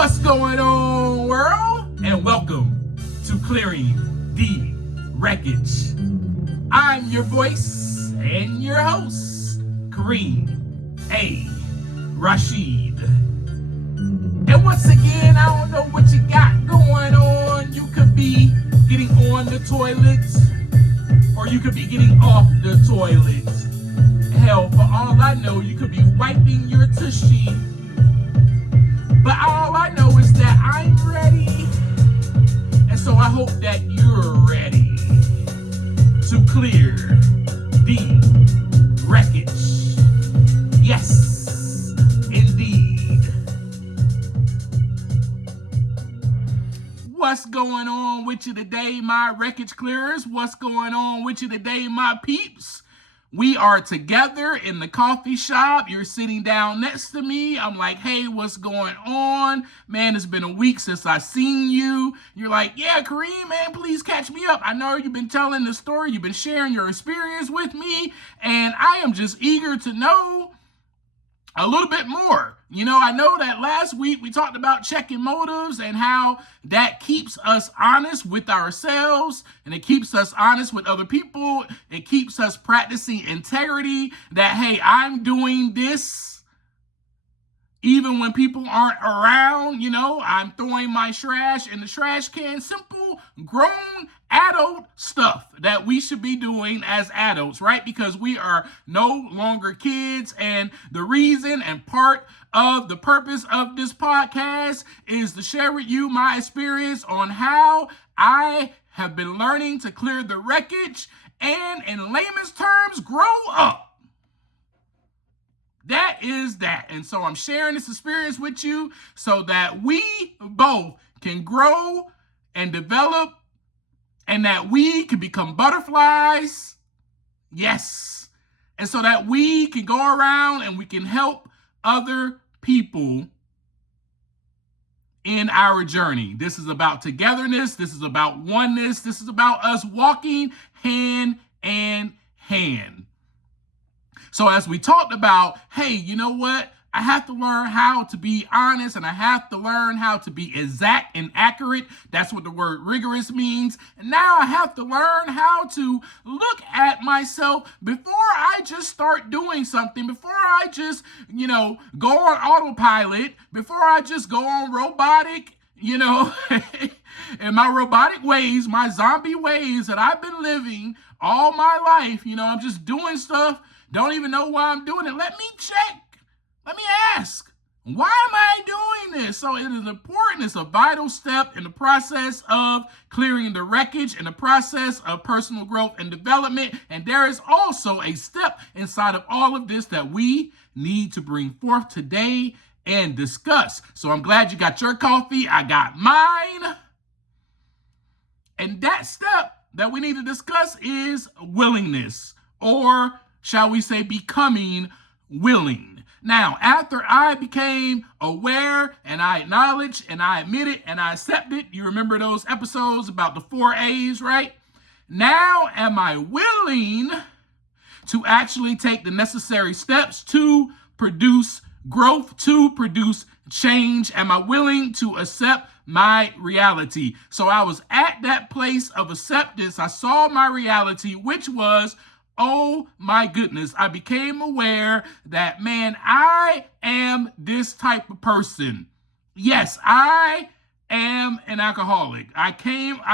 What's going on, world? And welcome to Clearing the Wreckage. I'm your voice and your host, Kareem A. Rashid. And once again, I don't know what you got going on. You could be getting on the toilet, or you could be getting off the toilet. Hell, for all I know, you could be wiping your tushy. But all I know is that I'm ready. And so I hope that you're ready to clear the wreckage. Yes, indeed. What's going on with you today, my Wreckage Clearers? What's going on with you today, my peeps? We are together in the coffee shop. You're sitting down next to me. I'm like, hey, what's going on? Man, it's been a week since I seen you. You're like, yeah, Kareem, man, please catch me up. I know you've been telling the story. You've been sharing your experience with me. And I am just eager to know a little bit more. You know, I know that last week we talked about checking motives and how that keeps us honest with ourselves and it keeps us honest with other people. It keeps us practicing integrity that, hey, I'm doing this even when people aren't around. You know, I'm throwing my trash in the trash can. Simple, grown, adult stuff that we should be doing as adults, right? Because we are no longer kids. And the reason and part of the purpose of this podcast is to share with you my experience on how I have been learning to clear the wreckage and, in layman's terms, grow up. That is that. And so I'm sharing this experience with you so that we both can grow and develop and that we can become butterflies. Yes. And so that we can go around and we can help other people in our journey. This is about togetherness. This is about oneness. This is about us walking hand in hand. So as we talked about, hey, you know what? I have to learn how to be honest and I have to learn how to be exact and accurate. That's what the word rigorous means. And now I have to learn how to look at myself before I just start doing something, before I just, go on autopilot, before I just go on robotic, in my robotic ways, my zombie ways that I've been living all my life. I'm just doing stuff. Don't even know why I'm doing it. Let me check. Let me ask. Why am I doing this? So it is important. It's a vital step in the process of clearing the wreckage, in the process of personal growth and development. And there is also a step inside of all of this that we need to bring forth today and discuss. So I'm glad you got your coffee. I got mine. And that step that we need to discuss is willingness, or shall we say becoming willing. Now, after I became aware and I acknowledged and I admitted and I accepted, you remember those episodes about the 4 A's, right? Now, am I willing to actually take the necessary steps to produce growth, to produce change? Am I willing to accept my reality? So I was at that place of acceptance. I saw my reality, which was, oh my goodness, I became aware that, man, I am this type of person. Yes, I am an alcoholic. I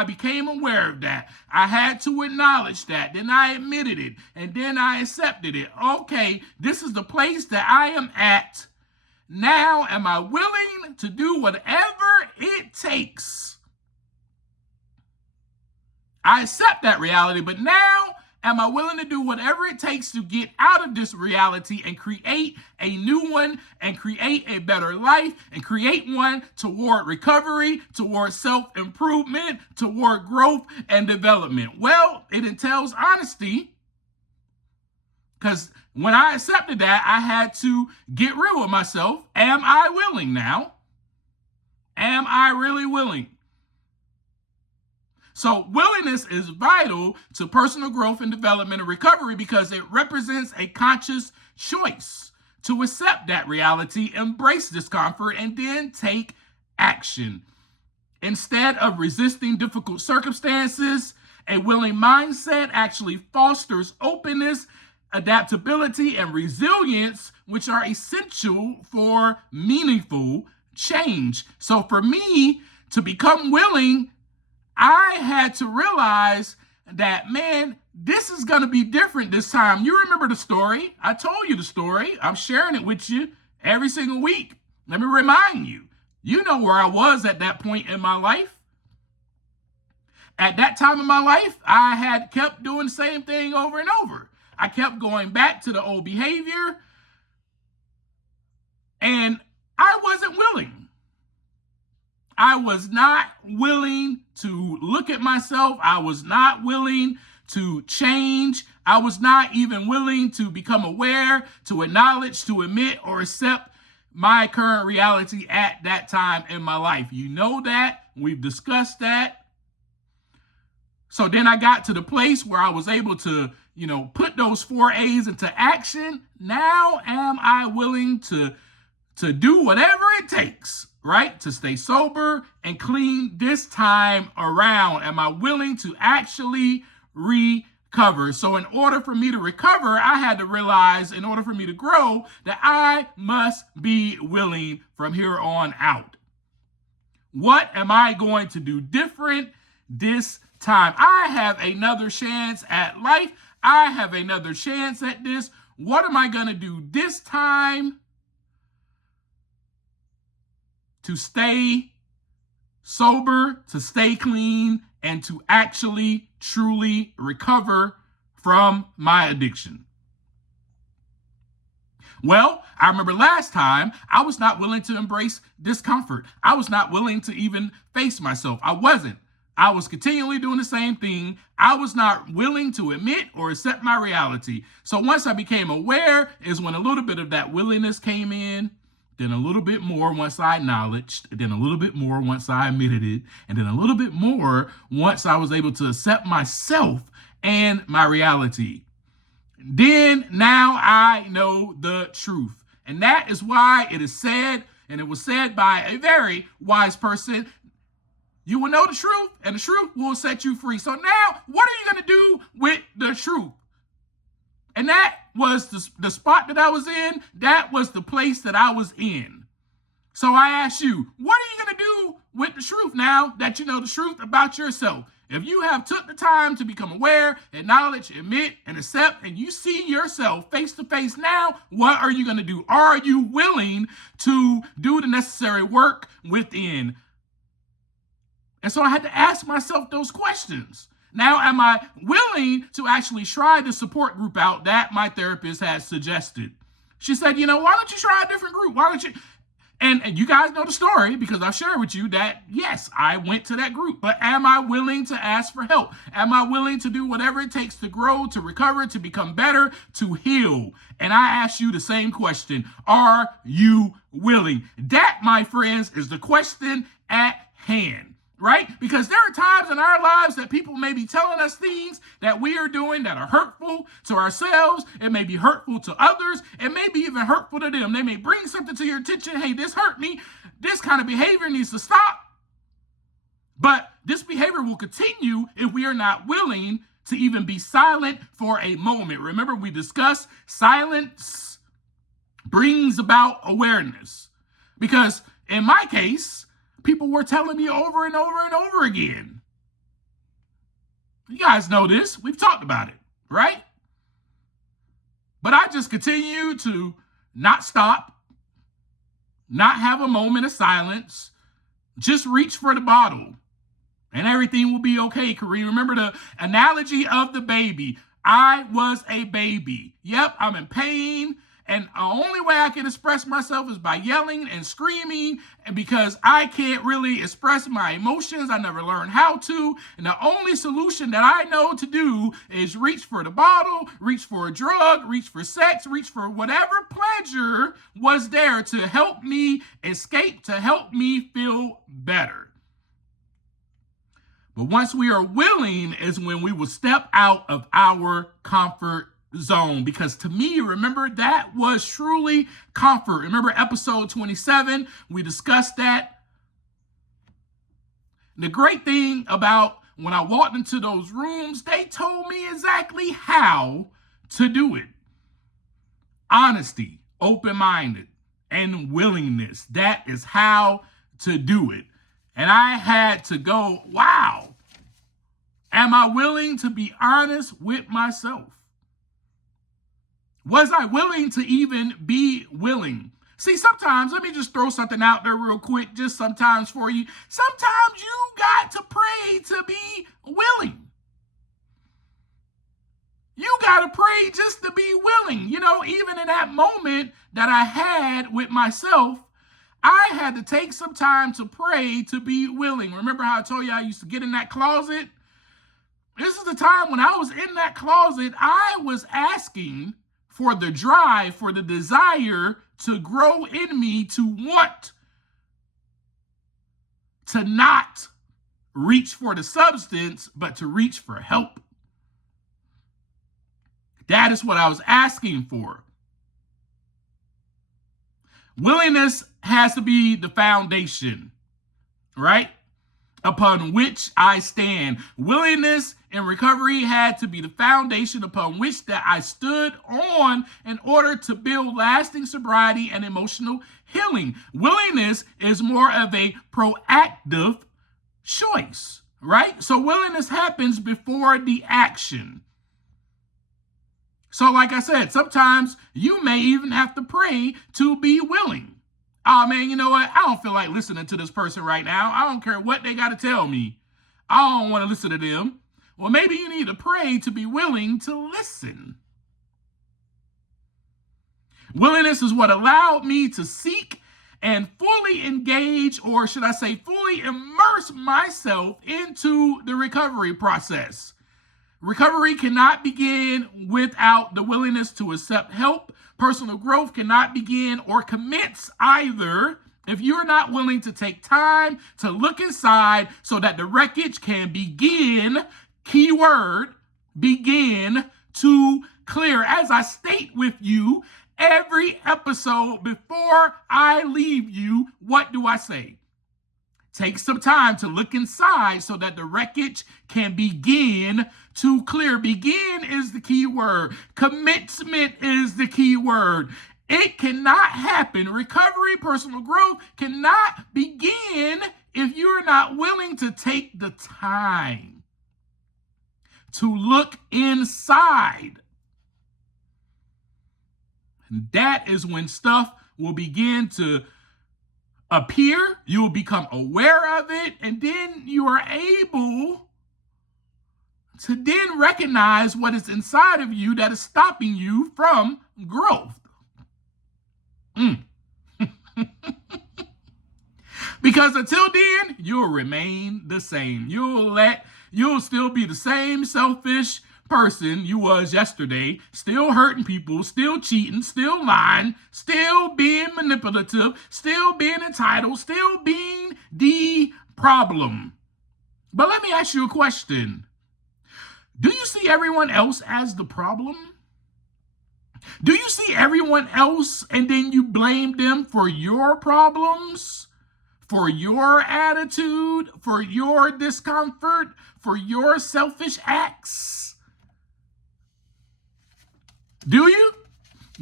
became aware of that. I had to acknowledge that. Then I admitted it. And then I accepted it. Okay, this is the place that I am at. Now, am I willing to do whatever it takes? I accept that reality, but now, am I willing to do whatever it takes to get out of this reality and create a new one and create a better life and create one toward recovery, toward self-improvement, toward growth and development? Well, it entails honesty, because when I accepted that, I had to get real with myself. Am I willing now? Am I really willing? So willingness is vital to personal growth and development and recovery because it represents a conscious choice to accept that reality, embrace discomfort, and then take action. Instead of resisting difficult circumstances, a willing mindset actually fosters openness, adaptability, and resilience, which are essential for meaningful change. So for me to become willing, I had to realize that, man, this is going to be different this time. You remember the story. I told you the story. I'm sharing it with you every single week. Let me remind you. You know where I was at that point in my life. At that time in my life, I had kept doing the same thing over and over. I kept going back to the old behavior, and I wasn't willing. I was not willing to look at myself. I was not willing to change. I was not even willing to become aware, to acknowledge, to admit, or accept my current reality at that time in my life. You know that. We've discussed that. So then I got to the place where I was able to, put those 4 A's into action. Now am I willing to do whatever it takes, right? To stay sober and clean this time around. Am I willing to actually recover? So in order for me to recover, I had to realize, in order for me to grow, that I must be willing from here on out. What am I going to do different this time? I have another chance at life. I have another chance at this. What am I going to do this time to stay sober, to stay clean, and to actually truly recover from my addiction? Well, I remember last time I was not willing to embrace discomfort. I was not willing to even face myself. I wasn't. I was continually doing the same thing. I was not willing to admit or accept my reality. So once I became aware is when a little bit of that willingness came in, then a little bit more once I acknowledged, then a little bit more once I admitted it, and then a little bit more once I was able to accept myself and my reality. Then now I know the truth. And that is why it is said, and it was said by a very wise person, you will know the truth, and the truth will set you free. So now, what are you going to do with the truth? And that was the spot that I was in. That was the place that I was in. So I ask you, what are you going to do with the truth now that you know the truth about yourself? If you have took the time to become aware, acknowledge, admit, and accept, and you see yourself face to face now, what are you going to do? Are you willing to do the necessary work within? And so I had to ask myself those questions. Now, am I willing to actually try the support group out that my therapist had suggested? She said, why don't you try a different group? Why don't you? And you guys know the story because I've shared with you that, yes, I went to that group. But am I willing to ask for help? Am I willing to do whatever it takes to grow, to recover, to become better, to heal? And I ask you the same question. Are you willing? That, my friends, is the question at hand. Right? Because there are times in our lives that people may be telling us things that we are doing that are hurtful to ourselves. It may be hurtful to others. It may be even hurtful to them. They may bring something to your attention. Hey, this hurt me. This kind of behavior needs to stop. But this behavior will continue if we are not willing to even be silent for a moment. Remember, we discussed silence brings about awareness. Because in my case, people were telling me over and over and over again. You guys know this. We've talked about it, right? But I just continue to not stop, not have a moment of silence, just reach for the bottle, and everything will be okay, Kareem. Remember the analogy of the baby. I was a baby. Yep, I'm in pain. And the only way I can express myself is by yelling and screaming, and because I can't really express my emotions. I never learned how to. And the only solution that I know to do is reach for the bottle, reach for a drug, reach for sex, reach for whatever pleasure was there to help me escape, to help me feel better. But once we are willing is when we will step out of our comfort zone. Because to me, remember, that was truly comfort. Remember episode 27? We discussed that. The great thing about when I walked into those rooms, they told me exactly how to do it. Honesty, open-minded, and willingness. That is how to do it. And I had to go, wow, am I willing to be honest with myself? Was I willing to even be willing? See, sometimes, let me just throw something out there real quick, just sometimes for you. Sometimes you got to pray to be willing. You got to pray just to be willing. You know, even in that moment that I had with myself, I had to take some time to pray to be willing. Remember how I told you I used to get in that closet? This is the time when I was in that closet, I was asking for the drive, for the desire to grow in me to want to not reach for the substance, but to reach for help. That is what I was asking for. Willingness has to be the foundation, right? Upon which I stand. Willingness and recovery had to be the foundation upon which that I stood on in order to build lasting sobriety and emotional healing. Willingness is more of a proactive choice, right? So willingness happens before the action. So like I said, sometimes you may even have to pray to be willing. Oh man, you know what? I don't feel like listening to this person right now. I don't care what they got to tell me. I don't want to listen to them. Well, maybe you need to pray to be willing to listen. Willingness is what allowed me to seek and fully engage, or should I say fully immerse myself into the recovery process. Recovery cannot begin without the willingness to accept help. Personal growth cannot begin or commence either if you're not willing to take time to look inside so that the wreckage can begin, keyword, begin to clear. As I state with you every episode before I leave you, what do I say? Take some time to look inside so that the wreckage can begin to clear. Begin is the key word. Commencement is the key word. It cannot happen. Recovery, personal growth cannot begin if you're not willing to take the time to look inside. And that is when stuff will begin to appear, you will become aware of it, and then you are able to then recognize what is inside of you that is stopping you from growth. Because until then, you'll remain the same. You'll still be the same selfish person you was yesterday, still hurting people, still cheating, still lying, still being manipulative, still being entitled, still being the problem. But let me ask you a question. Do you see everyone else as the problem? Do you see everyone else and then you blame them for your problems, for your attitude, for your discomfort, for your selfish acts? Do you?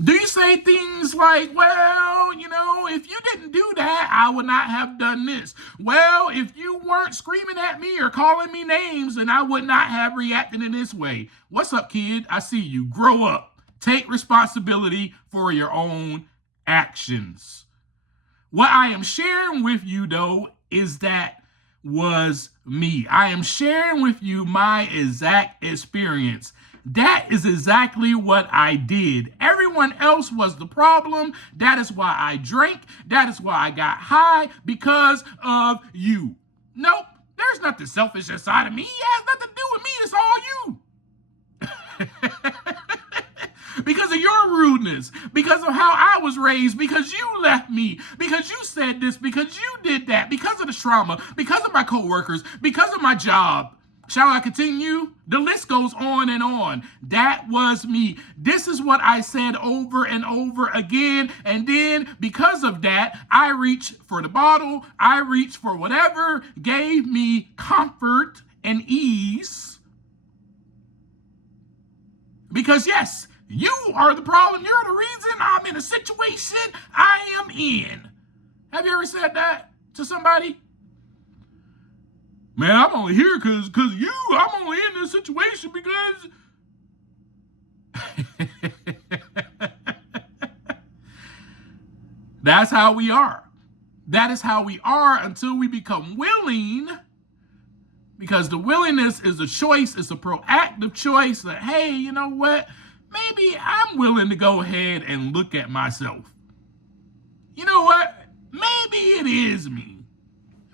Do you say things like, well, you know, if you didn't do that, I would not have done this. Well, if you weren't screaming at me or calling me names, then I would not have reacted in this way. What's up, kid? I see you. Grow up. Take responsibility for your own actions. What I am sharing with you, though, is that was me. I am sharing with you my exact experience. That is exactly what I did. Everyone else was the problem. That is why I drank. That is why I got high, because of you. Nope, there's nothing selfish inside of me. It has nothing to do with me. It's all you. Because of your rudeness, because of how I was raised, because you left me, because you said this, because you did that, because of the trauma, because of my coworkers, because of my job. Shall I continue? The list goes on and on. That was me. This is what I said over and over again. And then because of that, I reached for the bottle. I reached for whatever gave me comfort and ease. Because yes, you are the problem. You're the reason I'm in a situation I am in. Have you ever said that to somebody? Man, I'm only here because you. I'm only in this situation because... That's how we are. That is how we are until we become willing, because the willingness is a choice. It's a proactive choice that, hey, you know what? Maybe I'm willing to go ahead and look at myself. You know what? Maybe it is me.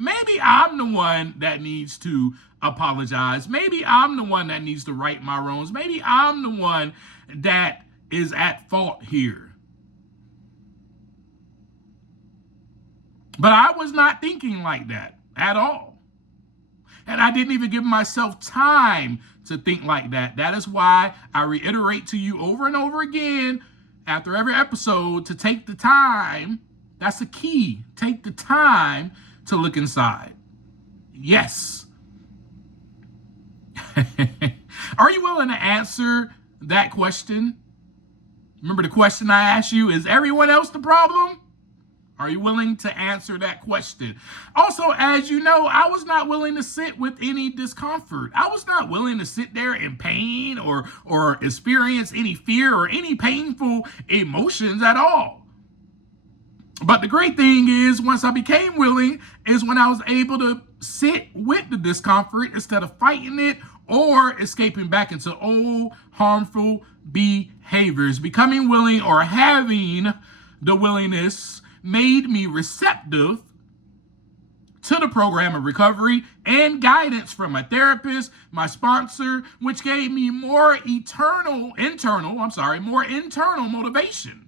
Maybe I'm the one that needs to apologize. Maybe I'm the one that needs to right my wrongs. Maybe I'm the one that is at fault here. But I was not thinking like that at all. And I didn't even give myself time to think like that. That is why I reiterate to you over and over again after every episode to take the time. That's the key. Take the time to look inside. Yes. Are you willing to answer that question? Remember the question I asked you, is everyone else the problem? Are you willing to answer that question? Also, as you know, I was not willing to sit with any discomfort. I was not willing to sit there in pain or experience any fear or any painful emotions at all. But the great thing is, once I became willing, is when I was able to sit with the discomfort instead of fighting it or escaping back into old harmful behaviors. Becoming willing or having the willingness made me receptive to the program of recovery and guidance from my therapist, my sponsor, which gave me more internal motivation.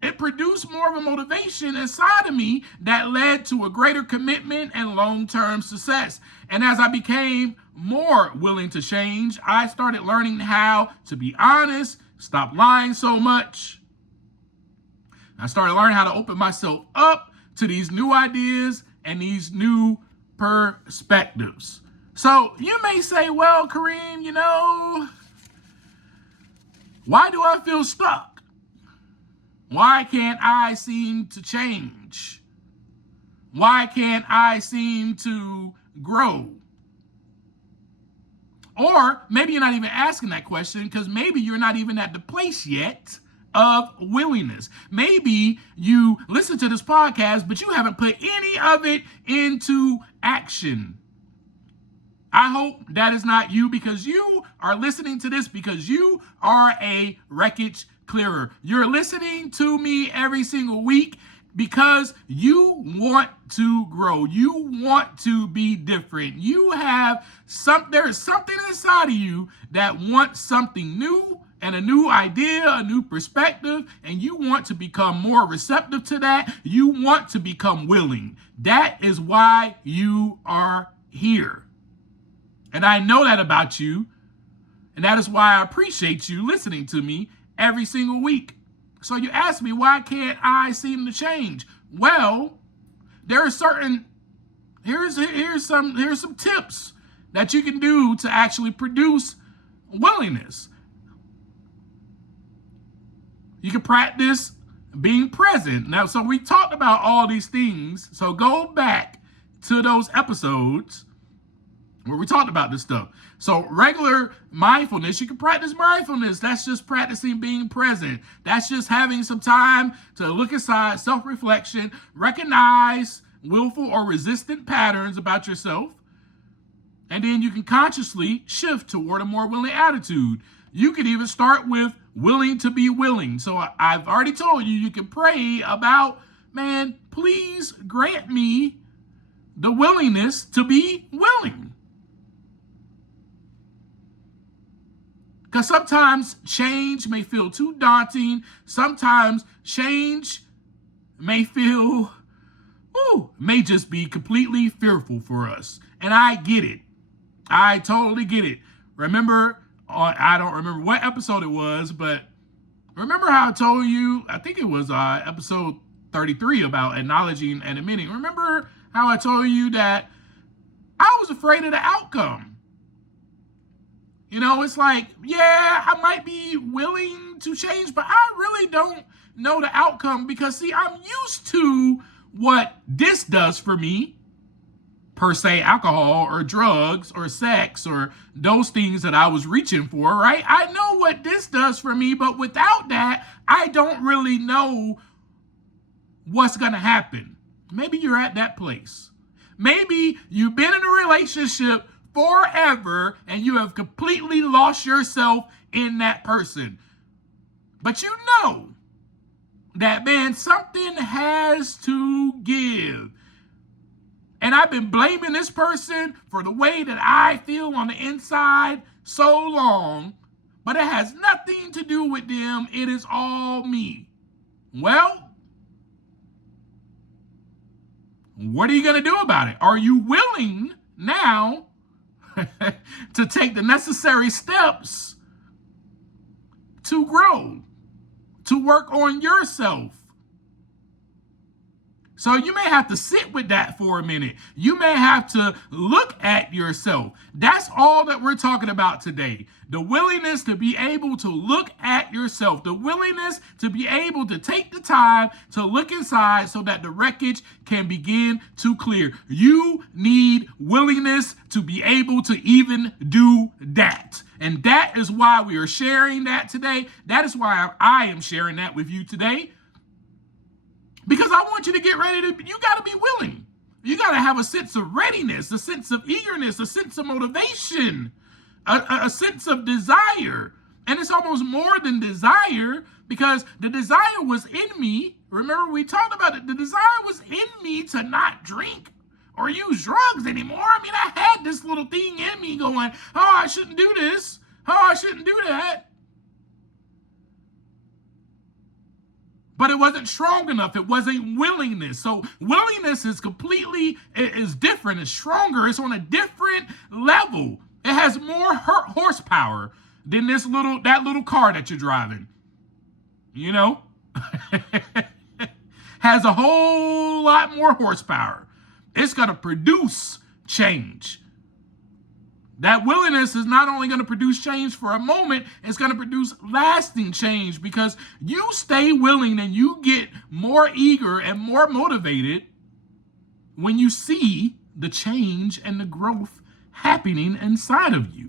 It produced more of a motivation inside of me that led to a greater commitment and long-term success. And as I became more willing to change, I started learning how to be honest, stop lying so much. I started learning how to open myself up to these new ideas and these new perspectives. So you may say, well, Kareem, why do I feel stuck? Why can't I seem to change? Why can't I seem to grow? Or maybe you're not even asking that question because maybe you're not even at the place yet of willingness. Maybe you listen to this podcast, but you haven't put any of it into action. I hope that is not you, because you are listening to this because you are a wreckage clearer. You're listening to me every single week because you want to grow. You want to be different. There's something inside of you that wants something new and a new idea, a new perspective, and you want to become more receptive to that. You want to become willing. That is why you are here. And I know that about you, and that is why I appreciate you listening to me every single week. So you ask me, why can't I seem to change? Well, here's some tips that you can do to actually produce willingness. You can practice being present. Now, so we talked about all these things. So go back to those episodes where we talked about this stuff. So regular mindfulness, you can practice mindfulness. That's just practicing being present. That's just having some time to look inside, self-reflection, recognize willful or resistant patterns about yourself. And then you can consciously shift toward a more willing attitude. You can even start with willing to be willing. So I've already told you can pray about, man, please grant me the willingness to be willing. Because sometimes change may feel too daunting. Sometimes change may just be completely fearful for us. And I get it. I totally get it. Remember, I don't remember what episode it was, but remember how I told you, I think it was episode 33 about acknowledging and admitting. Remember how I told you that I was afraid of the outcome? You know, it's like, yeah, I might be willing to change, but I really don't know the outcome because, see, I'm used to what this does for me, per se, alcohol or drugs or sex or those things that I was reaching for, right? I know what this does for me, but without that, I don't really know what's going to happen. Maybe you're at that place. Maybe you've been in a relationship forever and you have completely lost yourself in that person. But you know that, man, something has to give. And I've been blaming this person for the way that I feel on the inside so long, but it has nothing to do with them. It is all me. Well, what are you going to do about it? Are you willing now to take the necessary steps to grow, to work on yourself? So you may have to sit with that for a minute. You may have to look at yourself. That's all that we're talking about today. The willingness to be able to look at yourself. The willingness to be able to take the time to look inside so that the wreckage can begin to clear. You need willingness to be able to even do that. And that is why we are sharing that today. That is why I am sharing that with you today. Because I want you to get ready to, you got to be willing. You got to have a sense of readiness, a sense of eagerness, a sense of motivation, a sense of desire. And it's almost more than desire, because the desire was in me. Remember, we talked about it. The desire was in me to not drink or use drugs anymore. I mean, I had this little thing in me going, oh, I shouldn't do this. Oh, I shouldn't do that. But it wasn't strong enough. It wasn't willingness. So willingness is different. It's stronger. It's on a different level. It has more horsepower than that little car that you're driving. You know? Has a whole lot more horsepower. It's going to produce change. That willingness is not only going to produce change for a moment, it's going to produce lasting change, because you stay willing and you get more eager and more motivated when you see the change and the growth happening inside of you.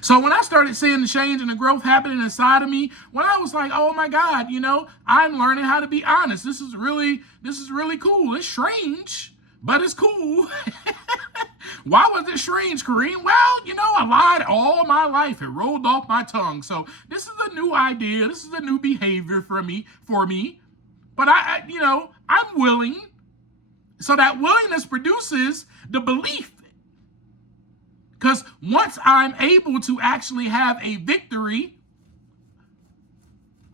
So when I started seeing the change and the growth happening inside of me, when I was like, oh my God, I'm learning how to be honest. This is really cool. It's strange, but it's cool. Why was it strange, Kareem? Well, I lied all my life. It rolled off my tongue. So this is a new idea. This is a new behavior for me. But I'm willing. So that willingness produces the belief. Because once I'm able to actually have a victory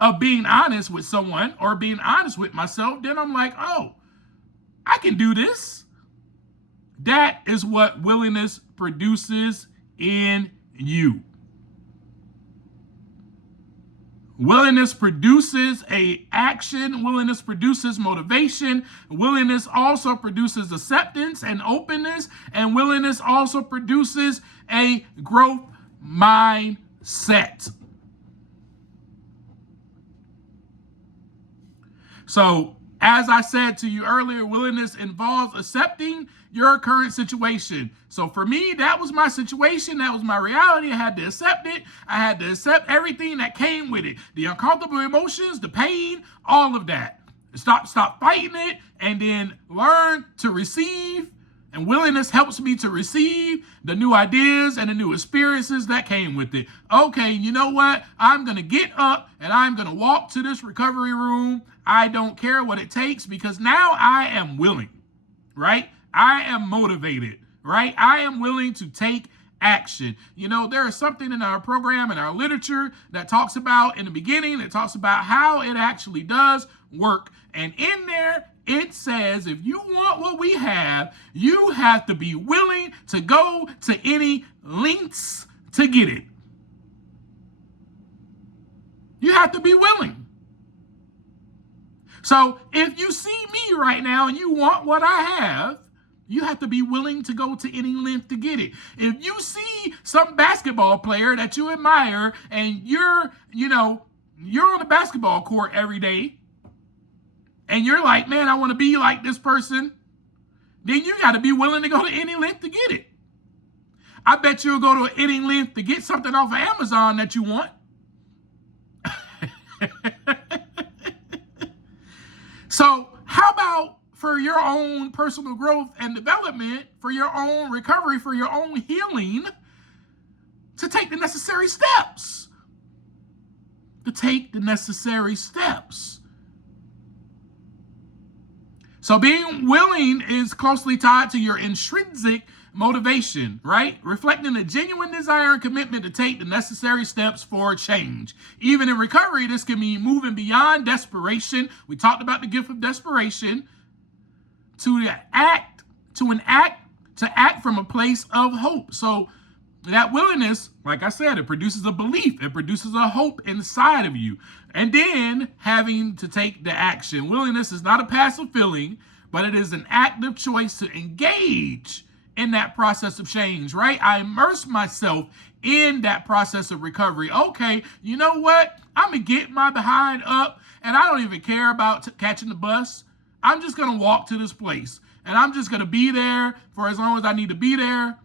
of being honest with someone or being honest with myself, then I'm like, oh, I can do this. That is what willingness produces in you. Willingness produces a action. Willingness produces motivation. Willingness also produces acceptance and openness. And willingness also produces a growth mindset. So, as I said to you earlier, willingness involves accepting your current situation. So for me, that was my situation. That was my reality. I had to accept it. I had to accept everything that came with it. The uncomfortable emotions, the pain, all of that. Stop fighting it, and then learn to receive. And willingness helps me to receive the new ideas and the new experiences that came with it. Okay, you know what? I'm going to get up and I'm going to walk to this recovery room. I don't care what it takes, because now I am willing, right? I am motivated, right? I am willing to take action. You know, there is something in our program, in our literature, that talks about, in the beginning, it talks about how it actually does work. And in there, it says, if you want what we have, you have to be willing to go to any lengths to get it. You have to be willing. So if you see me right now and you want what I have, you have to be willing to go to any length to get it. If you see some basketball player that you admire and you're on the basketball court every day and you're like, man, I want to be like this person, then you got to be willing to go to any length to get it. I bet you'll go to any length to get something off of Amazon that you want. So how about for your own personal growth and development, for your own recovery, for your own healing, to take the necessary steps? To take the necessary steps. So being willing is closely tied to your intrinsic motivation, right? Reflecting a genuine desire and commitment to take the necessary steps for change. Even in recovery, this can mean moving beyond desperation. We talked about the gift of desperation to act from a place of hope. So that willingness, like I said, it produces a belief, it produces a hope inside of you. And then having to take the action. Willingness is not a passive feeling, but it is an active choice to engage in that process of change, right? I immerse myself in that process of recovery. Okay, you know what? I'm going to get my behind up and I don't even care about catching the bus. I'm just going to walk to this place and I'm just going to be there for as long as I need to be there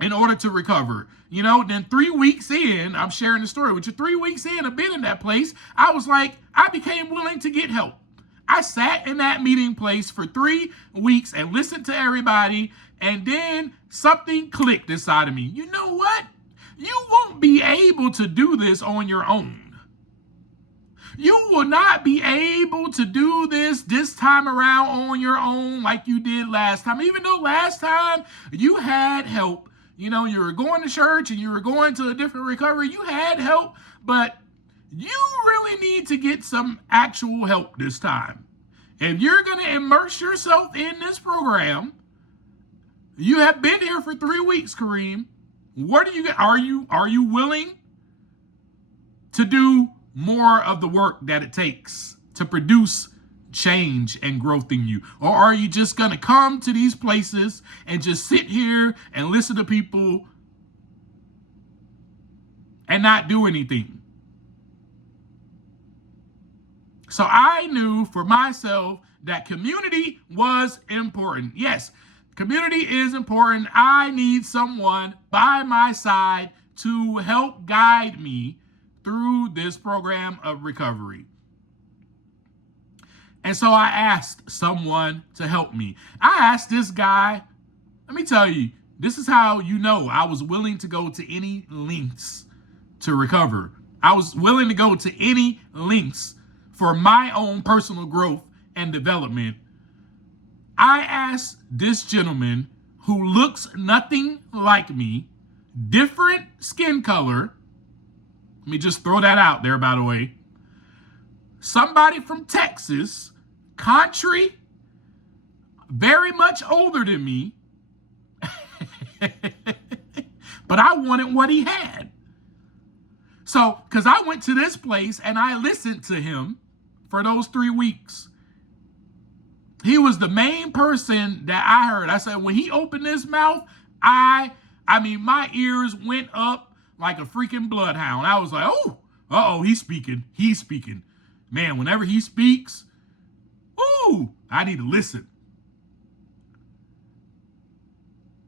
in order to recover. You know, then 3 weeks in, I'm sharing the story with you. 3 weeks in of being in that place, I was like, I became willing to get help. I sat in that meeting place for 3 weeks and listened to everybody, and then something clicked inside of me. You know what? You won't be able to do this on your own. You will not be able to do this time around on your own like you did last time. Even though last time you had help, you know, you were going to church and you were going to a different recovery, you had help, but you really need to get some actual help this time. If you're going to immerse yourself in this program, you have been here for 3 weeks, Kareem. What are you willing to do more of the work that it takes to produce change and growth in you? Or are you just going to come to these places and just sit here and listen to people and not do anything? So I knew for myself that community was important. Yes, community is important. I need someone by my side to help guide me through this program of recovery. And so I asked someone to help me. I asked this guy, let me tell you, this is how you know I was willing to go to any lengths to recover. I was willing to go to any lengths for my own personal growth and development. I asked this gentleman who looks nothing like me, different skin color. Let me just throw that out there, by the way. Somebody from Texas, country, very much older than me, but I wanted what he had. So, because I went to this place and I listened to him for those 3 weeks. He was the main person that I heard. I said, when he opened his mouth, I mean, my ears went up like a freaking bloodhound. I was like, oh, he's speaking. He's speaking. Man, whenever he speaks, I need to listen.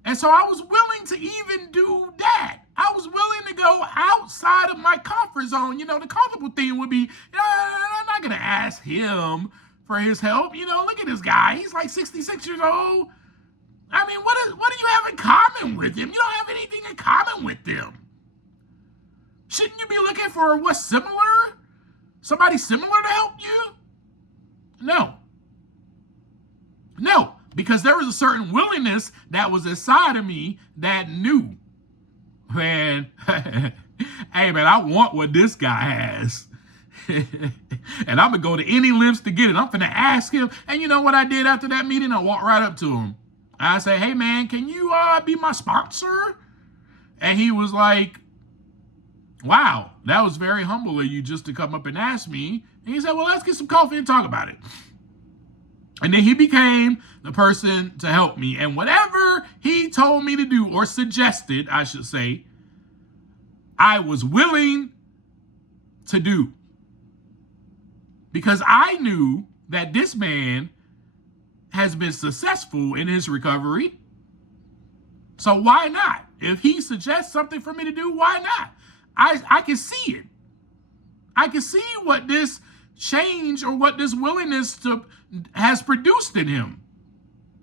And so I was willing to even do that. I was willing to go outside of my comfort zone. You know, the comfortable thing would be, I'm not going to ask him for his help. You know, look at this guy. He's like 66 years old. I mean, what do you have in common with him? You don't have anything in common with them. Shouldn't you be looking for what's similar? Somebody similar to help you? No, because there was a certain willingness that was inside of me that knew Man, hey man, I want what this guy has. And I'm gonna go to any lengths to get it. I'm gonna ask him. And you know what I did after that meeting? I walked right up to him. I say, hey man, can you be my sponsor? And he was like, wow, that was very humble of you just to come up and ask me. And he said, well, let's get some coffee and talk about it. And then he became the person to help me. And whatever he told me to do, or suggested, I should say, I was willing to do. Because I knew that this man has been successful in his recovery. So why not? If he suggests something for me to do, why not? I can see it. I can see what this change or what this willingness to has produced in him.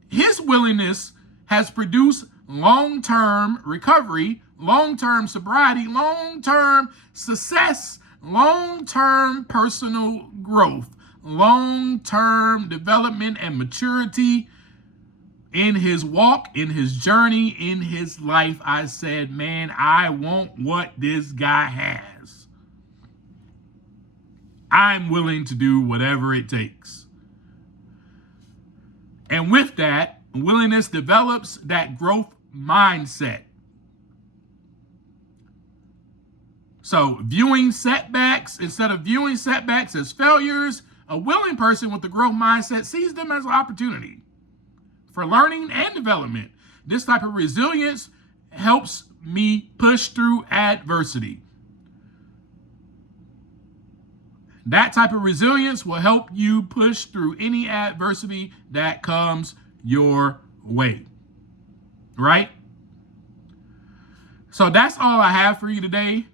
His willingness has produced long-term recovery, long-term sobriety, long-term success, long-term personal growth, long-term development and maturity in his walk, in his journey, in his life. I said, man, I want what this guy has. I'm willing to do whatever it takes. And with that, willingness develops that growth mindset. So viewing setbacks, instead of viewing setbacks as failures, a willing person with a growth mindset sees them as an opportunity for learning and development. This type of resilience helps me push through adversity. That type of resilience will help you push through any adversity that comes your way. Right? So that's all I have for you today.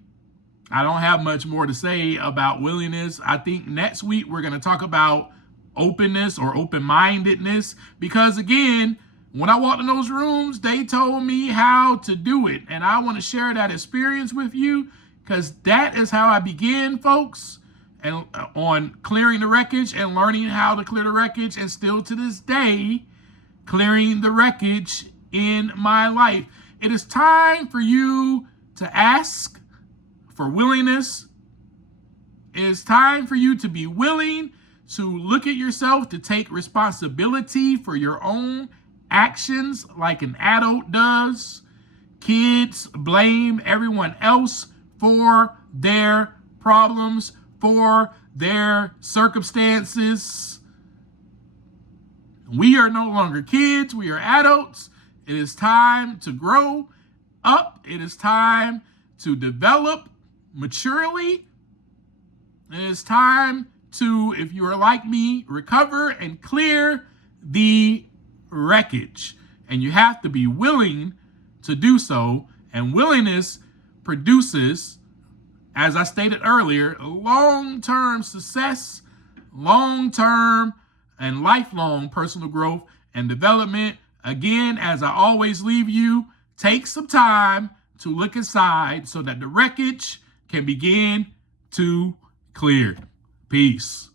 I don't have much more to say about willingness. I think next week we're going to talk about openness or open-mindedness, because again, when I walked in those rooms, they told me how to do it. And I want to share that experience with you, because that is how I began, folks, and on clearing the wreckage and learning how to clear the wreckage, and still to this day, clearing the wreckage in my life. It is time for you to ask for willingness. It is time for you to be willing to look at yourself, to take responsibility for your own actions like an adult does. Kids blame everyone else for their problems, for their circumstances. We are no longer kids. We are adults. It is time to grow up. It is time to develop maturely. It is time to, if you are like me, recover and clear the wreckage. And you have to be willing to do so. And willingness produces, as I stated earlier, long-term success, long-term and lifelong personal growth and development. Again, as I always leave you, take some time to look inside so that the wreckage can begin to clear. Peace.